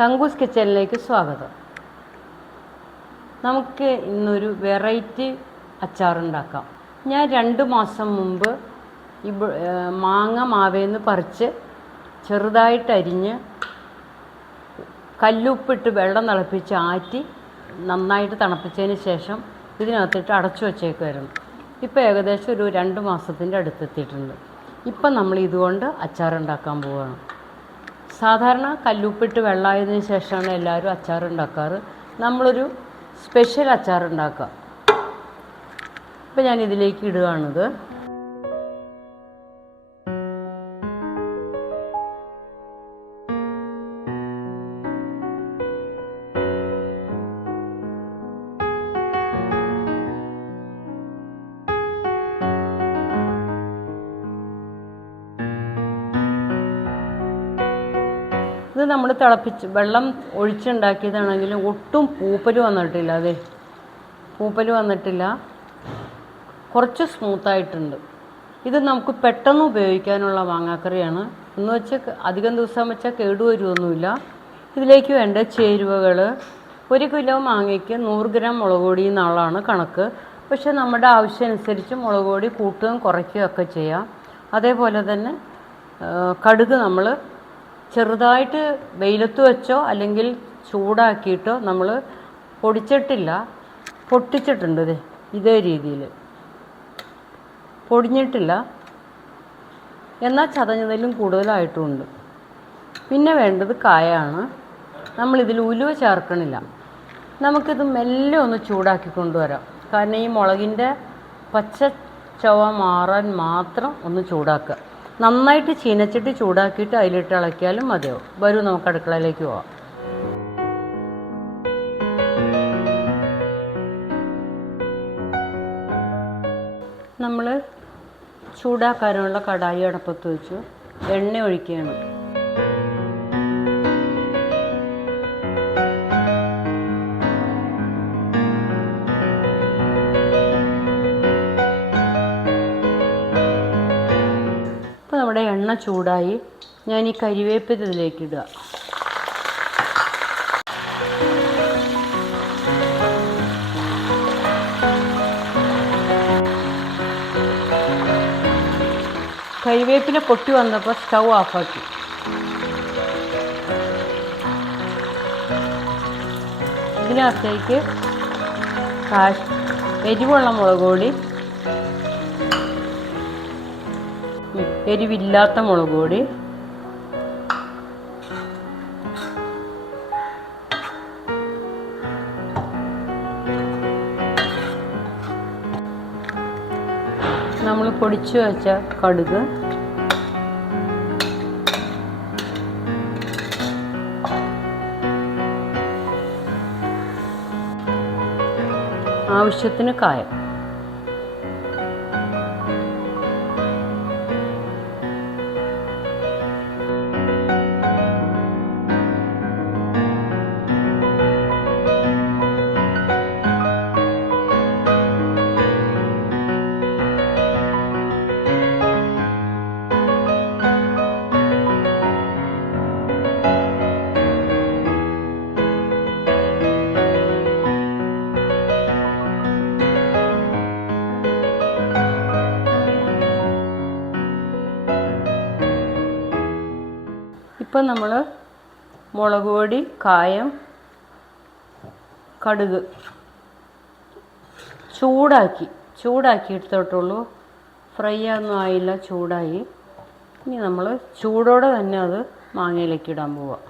തങ്കൂസ് കിച്ചണിലേക്ക് സ്വാഗതം. നമുക്ക് ഇന്നൊരു വെറൈറ്റി അച്ചാറുണ്ടാക്കാം. ഞാൻ 2 മാസം മുമ്പ് മാങ്ങ മാവേന്ന് പറിച്ച് ചെറുതായിട്ട് അരിഞ്ഞ് കല്ലുപ്പിട്ട് വെള്ളം തിളപ്പിച്ച് ആറ്റി നന്നായിട്ട് തണുപ്പിച്ചതിന് ശേഷം ഇതിനകത്തിട്ട് അടച്ചു വച്ചേക്കുമായിരുന്നു. ഇപ്പോൾ ഏകദേശം ഒരു 2 മാസത്തിൻ്റെ അടുത്തെത്തിയിട്ടുണ്ട്. ഇപ്പം നമ്മൾ ഇതുകൊണ്ട് അച്ചാറുണ്ടാക്കാൻ പോവുകയാണ്. സാധാരണ കല്ലുപ്പിട്ട് വെള്ളമായതിനു ശേഷമാണ് എല്ലാവരും അച്ചാറുണ്ടാക്കാറ്. നമ്മളൊരു സ്പെഷ്യൽ അച്ചാറുണ്ടാക്കുക. ഇപ്പം ഞാൻ ഇതിലേക്ക് ഇടുകയാണിത്. ഇത് നമ്മൾ തിളപ്പിച്ച് വെള്ളം ഒഴിച്ചുണ്ടാക്കിയതാണെങ്കിലും ഒട്ടും പൂപ്പൽ വന്നിട്ടില്ല. അതെ, പൂപ്പൽ വന്നിട്ടില്ല. കുറച്ച് സ്മൂത്തായിട്ടുണ്ട്. ഇത് നമുക്ക് പെട്ടെന്ന് ഉപയോഗിക്കാനുള്ള മാങ്ങാക്കറിയാണ്. എന്ന് വെച്ചാൽ അധികം ദിവസം വെച്ചാൽ കേടുവരുമൊന്നുമില്ല. ഇതിലേക്ക് വേണ്ട ചേരുവകൾ: 1 കിലോ മാങ്ങയ്ക്ക് 100 ഗ്രാം മുളക് പൊടി എന്നാളാണ് കണക്ക്. പക്ഷെ നമ്മുടെ ആവശ്യമനുസരിച്ച് മുളക് പൊടി കൂട്ടുകയും കുറയ്ക്കുകയും ഒക്കെ ചെയ്യാം. അതേപോലെ തന്നെ കടുക് നമ്മൾ ചെറുതായിട്ട് വെയിലത്ത് വെച്ചോ അല്ലെങ്കിൽ ചൂടാക്കിയിട്ടോ നമ്മൾ പൊടിച്ചിട്ടില്ല, പൊട്ടിച്ചിട്ടുണ്ട്. ഇതേ രീതിയിൽ പൊടിഞ്ഞിട്ടില്ല, എന്നാൽ ചതഞ്ഞതിലും കൂടുതലായിട്ടുമുണ്ട്. പിന്നെ വേണ്ടത് കായാണ്. നമ്മളിതിൽ ഉലുവ ചേർക്കണില്ല. നമുക്കിത് മെല്ലെ ഒന്ന് ചൂടാക്കി കൊണ്ടുവരാം. കാരണം ഈ മുളകിൻ്റെ പച്ച ചുവ മാറാൻ മാത്രം ഒന്ന് ചൂടാക്കുക. നന്നായിട്ട് ചീനച്ചിട്ട് ചൂടാക്കിയിട്ട് അതിലിട്ട് ഇളക്കിയാലും മതിയാവും. വരൂ, നമുക്ക് അടുക്കളയിലേക്ക് പോവാം. നമ്മൾ ചൂടാക്കാനുള്ള കടായി അടുപ്പത്ത് വെച്ചു എണ്ണ ഒഴിക്കുകയാണ്. നമ്മുടെ എണ്ണ ചൂടായി. ഞാൻ ഈ കരിവേപ്പ് ഇതിലേക്ക് ഇടുക. കരിവേപ്പില പൊട്ടി വന്നപ്പോൾ സ്റ്റൗ ഓഫാക്കി. ഇതിനകത്തേക്ക് എരിവുള്ള മുളക് പൊടി, എരിവില്ലാത്ത മുളക് പൊടി, നമ്മൾ പൊടിച്ചു വെച്ച കടുക്, ആവശ്യത്തിന് കായം. ഇപ്പം നമ്മൾ മുളക് പൊടി, കായം, കടുക് ചൂടാക്കി എടുത്തോട്ടുള്ളൂ. ഫ്രൈ ഒന്നും ആയില്ല, ചൂടായി. ഇനി നമ്മൾ ചൂടോടെ തന്നെ അത് മാങ്ങയിലേക്ക് ഇടാൻ പോവാം.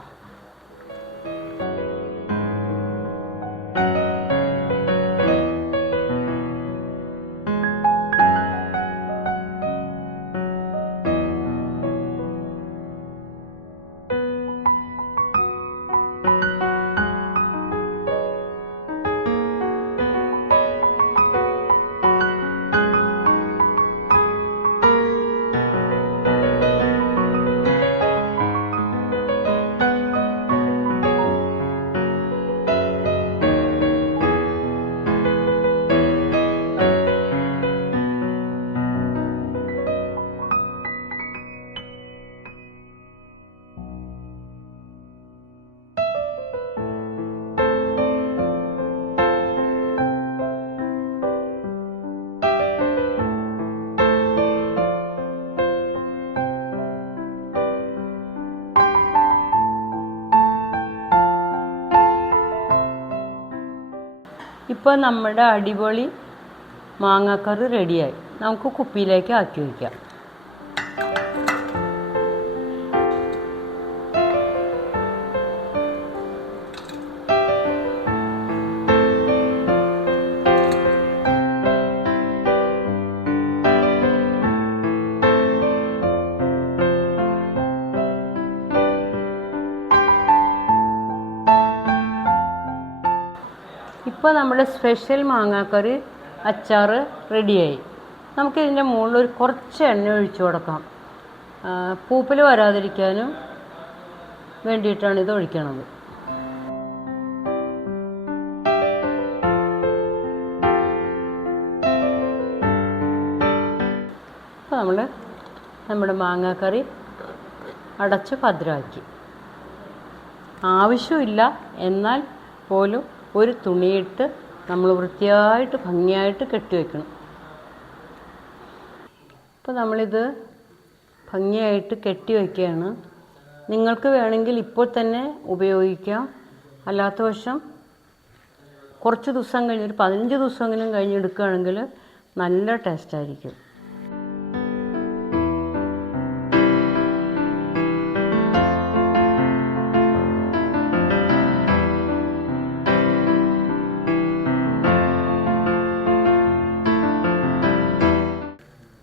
ഇപ്പോൾ നമ്മുടെ അടിപൊളി മാങ്ങാക്കറി റെഡിയായി. നമുക്ക് കുപ്പിയിലേക്ക് ആക്കി വയ്ക്കാം. ഇപ്പോൾ നമ്മുടെ സ്പെഷ്യൽ മാങ്ങാക്കറി അച്ചാർ റെഡിയായി. നമുക്കിതിൻ്റെ മുകളിൽ ഒരു കുറച്ച് എണ്ണ ഒഴിച്ചു കൊടുക്കാം. പൂപ്പൽ വരാതിരിക്കാനും വേണ്ടിയിട്ടാണ് ഇത് ഒഴിക്കണത്. അപ്പോൾ നമ്മുടെ മാങ്ങാക്കറി അടച്ച് ഭദ്രമാക്കി. ആവശ്യമില്ല എന്നാൽ പോലും ഒരു തുണിയിട്ട് നമ്മൾ വൃത്തിയായിട്ട് ഭംഗിയായിട്ട് കെട്ടിവെക്കണം. അപ്പോൾ നമ്മളിത് ഭംഗിയായിട്ട് കെട്ടിവെക്കുകയാണ്. നിങ്ങൾക്ക് വേണമെങ്കിൽ ഇപ്പോൾ തന്നെ ഉപയോഗിക്കാം. അല്ലാത്ത പക്ഷം കുറച്ച് ദിവസം കഴിഞ്ഞ് ഒരു 15 ദിവസമെങ്കിലും കഴിഞ്ഞ് എടുക്കുകയാണെങ്കിൽ നല്ല ടേസ്റ്റായിരിക്കും.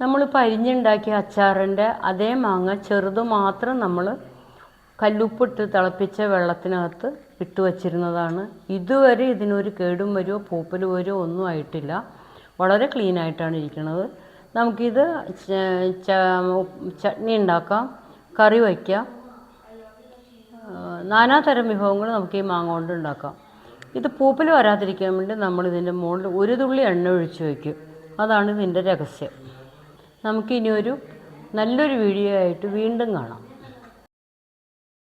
നമ്മളിപ്പോൾ അരിഞ്ഞുണ്ടാക്കിയ അച്ചാറിൻ്റെ അതേ മാങ്ങ ചെറുത് മാത്രം നമ്മൾ കല്ലുപ്പിട്ട് തിളപ്പിച്ച വെള്ളത്തിനകത്ത് ഇട്ട് വച്ചിരുന്നതാണ്. ഇതുവരെ ഇതിനൊരു കേടും വരുമോ പൂപ്പൽ വരുമോ ഒന്നും ആയിട്ടില്ല. വളരെ ക്ലീനായിട്ടാണ് ഇരിക്കുന്നത്. നമുക്കിത് ചട്നി ഉണ്ടാക്കാം, കറി വയ്ക്കാം, നാനാതരം വിഭവങ്ങൾ നമുക്ക് ഈ മാങ്ങ കൊണ്ട് ഉണ്ടാക്കാം. ഇത് പൂപ്പൽ വരാതിരിക്കാൻ വേണ്ടി നമ്മളിതിൻ്റെ മുകളിൽ ഒരു തുള്ളി എണ്ണ ഒഴിച്ച് വയ്ക്കും. അതാണ് ഇതിൻ്റെ രഹസ്യം. നമുക്കിനി നല്ലൊരു വീഡിയോ ആയിട്ട് വീണ്ടും കാണാം.